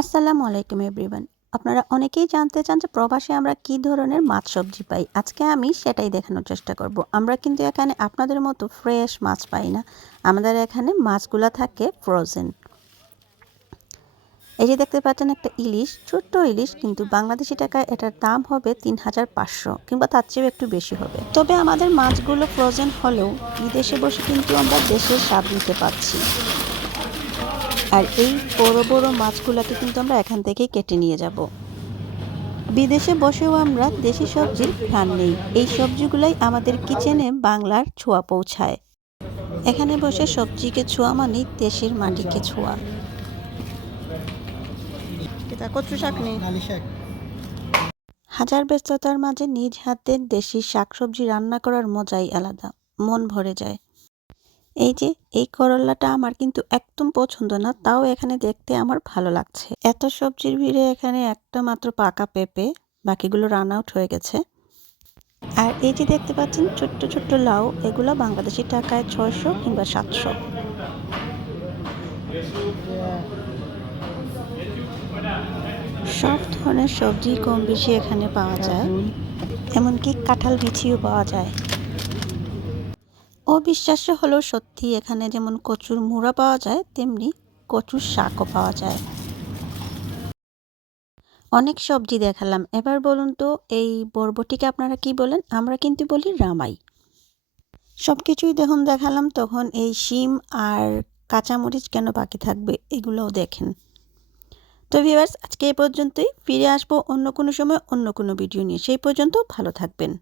আসসালামু আলাইকুম এভরিওয়ান। আপনারা অনেকেই জানতে চান যে প্রবাসে আমরা কী ধরনের মাছ সবজি পাই। আজকে আমি সেটাই দেখানোর চেষ্টা করব। আমরা কিন্তু এখানে আপনাদের মতো ফ্রেশ মাছ পাই না। আমাদের এখানে মাছগুলা থাকে ফ্রোজেন। এই যে দেখতে পাচ্ছেন একটা ইলিশ, ছোট্ট ইলিশ, কিন্তু বাংলাদেশি টাকায় এটার দাম হবে ৩৫০০ কিংবা তার চেয়েও একটু বেশি হবে। তবে আমাদের মাছগুলো ফ্রোজেন হলেও বিদেশে বসে কিন্তু আমরা দেশের স্বাদ নিতে পারছি। আর এই বড় বড় মাছগুলোকে কিন্তু আমরা এখান থেকেই কেটে নিয়ে যাব। বিদেশে বসেও আমরা দেশি সবজির ঘ্রাণ নেই। এই সবজিগুলাই আমাদের কিচেনে বাংলার ছোঁয়া পৌঁছায়। এখানে বসে সবজিকে ছোঁয়া মানেই দেশের মাটিকে ছোঁয়া। এটা কচু শাক নেই। হাজার ব্যস্ততার মাঝে নিজ হাতে দেশি শাকসবজি রান্না করার মজাই আলাদা, মন ভরে যায়। এই যে এই করল্লাটা আমার কিন্তু একদম পছন্দ না, তাও এখানে দেখতে আমার ভালো লাগছে। এত সবজির ভিড়ে এখানে একটা মাত্র পাকা পেঁপে, বাকিগুলো রান আউট হয়ে গেছে। আর এই যে দেখতে পাচ্ছেন ছোট্ট ছোট্ট লাউ, এগুলো বাংলাদেশি টাকায় ৬০০ কিংবা ৭০০। সব ধরনের সবজি কম বেশি এখানে পাওয়া যায়, এমনকি কাঁঠাল বিচিও পাওয়া যায়। অবিশ্বাস্য হলেও সত্যি, এখানে যেমন কচুর মুড়া পাওয়া যায় তেমনি কচুর শাকও পাওয়া যায়। অনেক সবজি দেখালাম, এবার বলুন তো এই বরবটিকে আপনারা কি বলেন? আমরা কিন্তু বলি রামাই। সব কিছুই দেখুন দেখালাম, তখন এই শিম আর কাঁচামরিচ কেন বাকি থাকবে, এগুলোও দেখেন। তো ভিউয়ার্স, আজকে এই পর্যন্তই। ফিরে আসবো অন্য কোনো সময় অন্য কোনো ভিডিও নিয়ে। সেই পর্যন্ত ভালো থাকবেন।